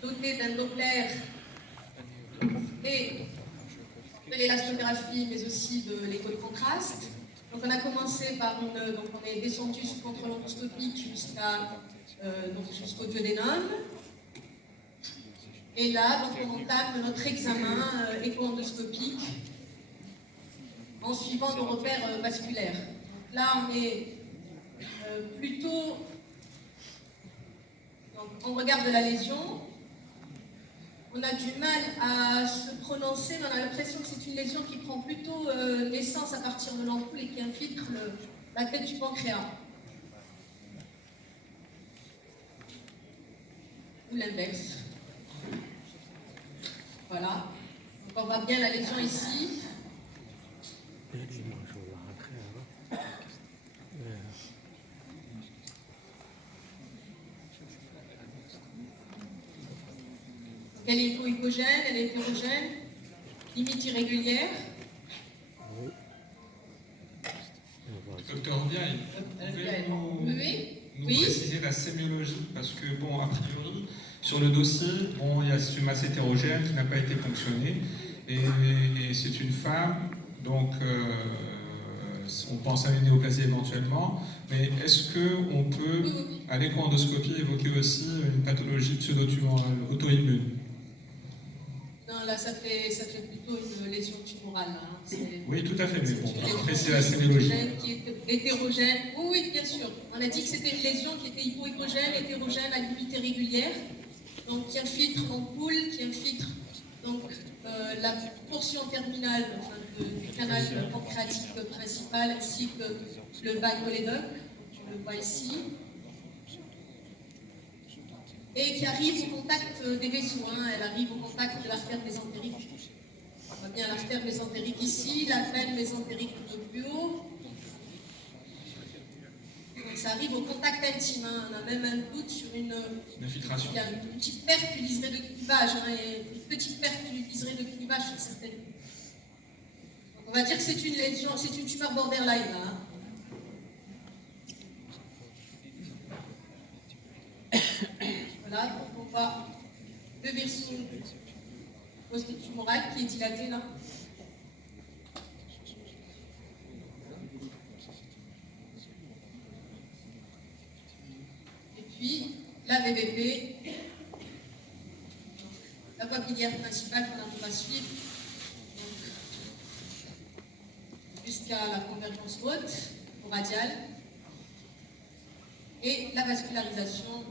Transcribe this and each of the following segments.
doté d'un Doppler et de l'élastographie, mais aussi de l'écho de contraste. Donc on a commencé par donc on est descendu sous contrôle endoscopique jusqu'au duodénum. Et là, donc on entame notre examen écho-endoscopique en suivant nos repères vasculaires. Donc là, on est plutôt... Donc, on regarde la lésion. On a du mal à se prononcer, mais on a l'impression que c'est une lésion qui prend plutôt naissance à partir de l'ampoule et qui infiltre la tête du pancréas. Ou l'inverse. Voilà. Donc on voit bien la lésion ici. Elle est hypoïcogène, elle est hétérogène, limite irrégulière. Docteur Obiaï, pouvez-vous nous préciser la sémiologie? Parce que, bon, a priori, sur le dossier, bon, il y a une masse hétérogène qui n'a pas été ponctionnée, et c'est une femme, donc on pense à une néoplasie éventuellement, mais est-ce qu'on peut, à l'écho-endoscopie, évoquer aussi une pathologie pseudo-tumorale auto-immune? Non, là, ça fait plutôt une lésion tumorale. Hein. Oui, tout à fait, mais bon, après, c'est la sémiologie. Qui est hétérogène. Oui, bien sûr. On a dit que c'était une lésion qui était hypoïcogène, hétérogène, à limite irrégulière, donc qui infiltre l'ampoule, qui infiltre donc, la portion terminale du canal pancréatique principal, ainsi que le bas cholédoque, on le voit ici, et qui arrive au contact des vaisseaux. Hein. Elle arrive au contact de l'artère mésentérique. On voit bien l'artère mésentérique ici, la veine mésentérique un peu plus haut. Donc ça arrive au contact intime. Hein. On a même un doute sur une infiltration. Il y a une petite perte du liseré de clivage. Hein. Et une petite perte du liseré de clivage sur certaines. Donc on va dire que c'est une lésion, c'est une tumeur borderline. Là, hein. Voilà, donc on voit le vaisseau post-tumoral qui est dilaté là. Et puis la VVP, la voie biliaire principale qu'on va suivre jusqu'à la convergence haute, au radial, et la vascularisation.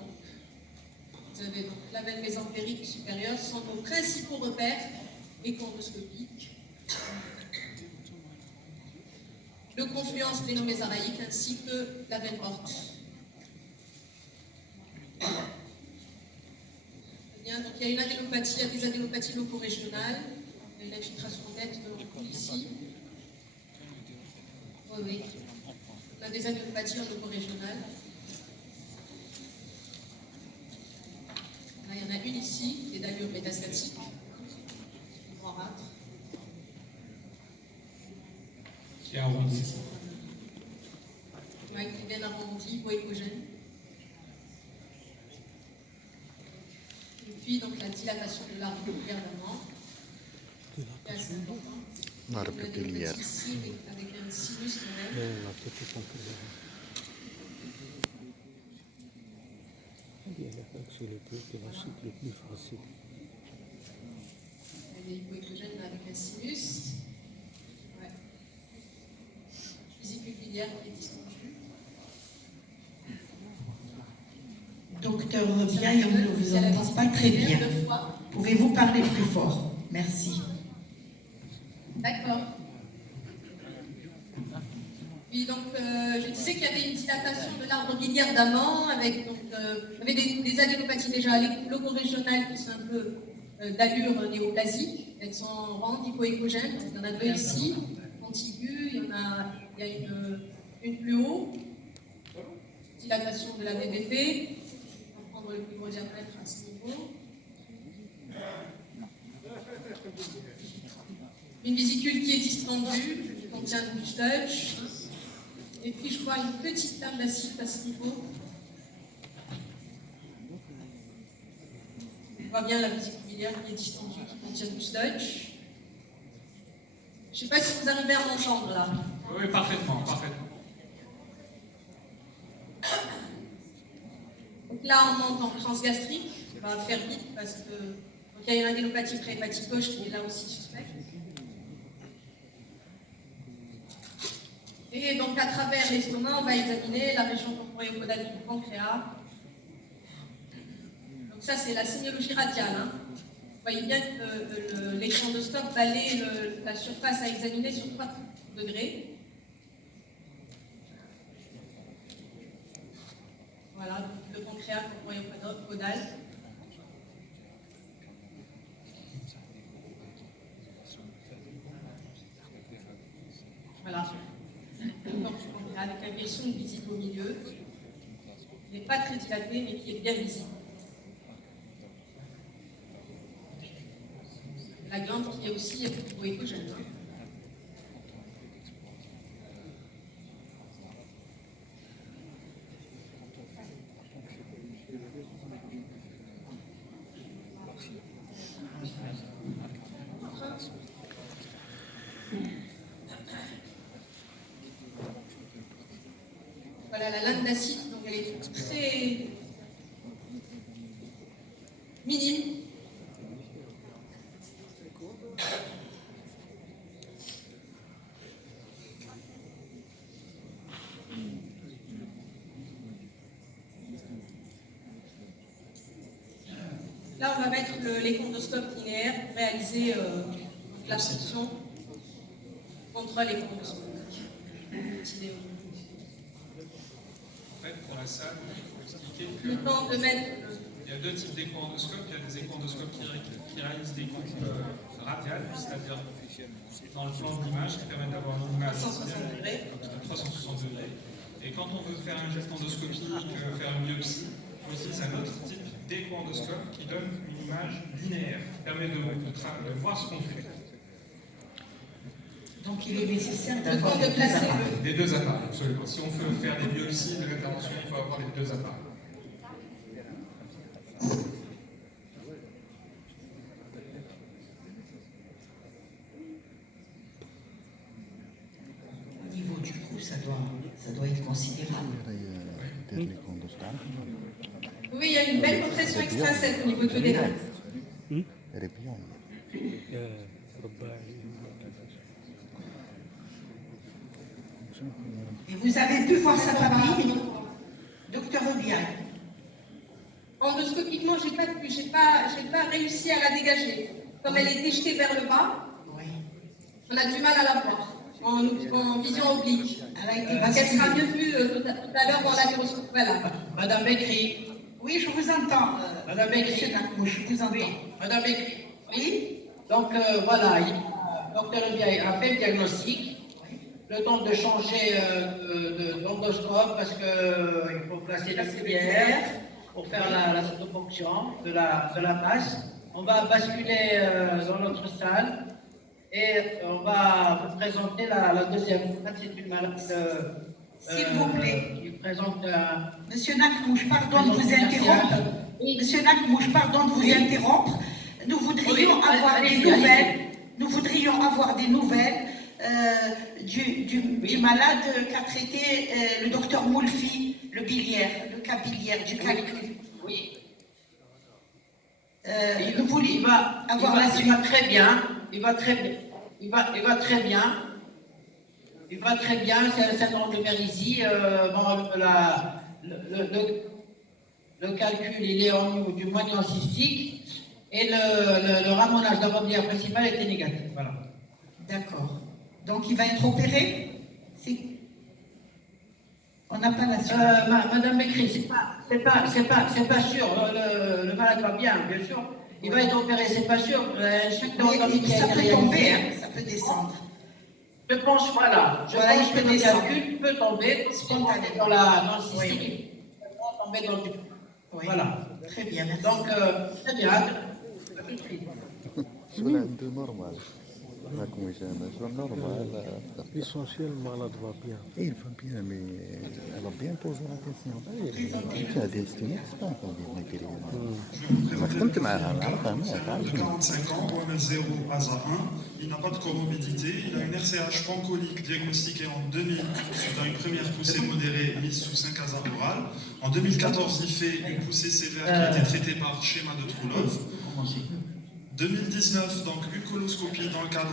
Vous avez donc la veine mésentérique supérieure, sont nos principaux repères écho-endoscopiques. Le confluence splénomésaraïque ainsi que la veine morte. Bien, donc il y a une adénopathie, il y a des adénopathies loco-régionales, il y a une infiltration nette de l'ampoule ici. Oui. On a des adénopathies en loco-régionales. Il y en a une ici, qui est d'allure métastatique, noirâtre. Qui est arrondi. Oui, qui est bien arrondi, hypoïcogène. Et puis, donc, la dilatation de l'arbre biliaire d'amant. C'est assez important. L'arbre biliaire. Ici, avec un sinus quand même. Sur le truc, c'est la chute le plus facile. Elle est hypoïcogène avec un sinus. Ouais. Vésicule biliaire qui est distendue. Docteur Obiaï, on ne vous entend pas très bien. Pouvez-vous parler plus fort? Merci. D'accord. Puis donc, je disais qu'il y avait une dilatation de l'arbre biliaire d'amant avec des adénopathies déjà loco-régionales qui sont un peu d'allure néoplasique. Elles sont rondes, hypoïcogènes. Il y en a deux ici, contiguës. Il y a une plus haut. Dilatation de la VVP. On va prendre le plus gros diamètre à ce niveau. Une vésicule qui est distendue, qui contient du sludge. Et puis je vois une petite table d'acide à ce niveau. voit bien la musique biliaire qui est distendue, qui contient du sludge. Je ne sais pas si vous arrivez à m'entendre là. Oui, parfaitement, parfaitement. Donc là, on monte en transgastrique. On va faire vite parce que donc, il y a une adénopathie préhépatique gauche qui est là aussi suspecte. Et donc, à travers l'estomac, on va examiner la région corporéo-caudale du pancréas. Donc ça, c'est la sémiologie radiale. Hein. Vous voyez bien que l'échandoscope balaye la surface à examiner sur 3 degrés. Voilà, donc le pancréas corporéo-caudal. Voilà. Avec un caisson visible au milieu. Il n'est pas très dilaté, mais qui est bien visible. La glande qui est aussi hypoécogène. Voilà la lame d'acide, donc elle est très minime. Là, on va mettre l'échondoscope linéaire pour réaliser l'absorption contre l'échondoscope. En fait, pour la salle, il faut expliquer que le temps de mettre il y a 2 types d'échondoscopes. Il y a des échondoscopes qui réalisent des coupes radiales, c'est-à-dire dans le plan de l'image, qui permettent d'avoir une image 360 degrés. à 360 degrés. Et quand on veut faire un geste endoscopique, faire une biopsie, aussi c'est un autre type d'échondoscope qui donne une image linéaire, qui permet de voir ce qu'on fait. Donc il est nécessaire Le d'avoir temps de placer Les 2 appareils, absolument. Si on veut faire des biopsies de l'intervention, il faut avoir les 2 appareils. au niveau du cou, ça doit être considérable. Oui, il y a une belle compression extrinsèque au niveau duodénal. Et vous avez pu voir sa papille, docteur Obiac? Endoscopiquement, j'ai pas réussi à la dégager. Comme elle est déjetée vers le bas, Oui. on a du mal à la voir en vision oblique. Elle a été Elle sera basculée. mieux vue tout à l'heure dans la microscope. Voilà. Madame Bécry, Oui, je vous entends. Madame Bécry. Monsieur Nakmouche, je vous entends. Oui, Madame Bécry. Oui. Donc voilà, docteur Obiaï a fait le diagnostic. Le temps de changer d'endoscope parce qu'il faut placer la cuillère pour faire la cytoponction de la masse. On va basculer dans notre salle et on va vous présenter la deuxième fois. C'est une malade S'il vous plaît. qui présente Monsieur Nakmouche, pardon de vous interrompre. Monsieur Nakmouche, pardon de vous interrompre. Nous voudrions avoir des nouvelles. Nous voudrions avoir des nouvelles du malade qu'a traité le docteur Moulfi, le cas biliaire, du calcul. Oui. Nous voulions avoir la Il suite. va très bien. Il va très bien. Il va très bien. Il va très bien. C'est un syndrome de Mérisy. Le calcul, il est au niveau du moignon cystique et le ramonage de la mobilière principale était négatif. Voilà. D'accord. Donc il va être opéré? On n'a pas la suite. Madame Bécry, c'est pas sûr. Le malade va bien sûr. Il va être opéré, c'est pas sûr. Mais ça peut tomber, hein, ça peut descendre. Je pense, voilà. Je pense que le calcul peut tomber Spontanément. dans le cystique. Oui. Il peut tomber dans le cul. Oui. Voilà. Très bien, merci. Donc, très bien. À tout de suite. Sudah itu normal. L'essentiel, malade va bien. Et il va bien, mais elle a bien posé la question. Tu as destiné, c'est pas encore bien écrit. Je vais vous présenter de 45 ans, OMS 0, ASA 1. Il n'a pas de comorbidité. Il a une RCH pancolique diagnostiquée en 2000 suite à une première poussée modérée mise sous 5 ASA orales. En 2014, il fait une poussée sévère qui a été traitée par schéma de Trulov. 2019, donc une coloscopie dans le cadre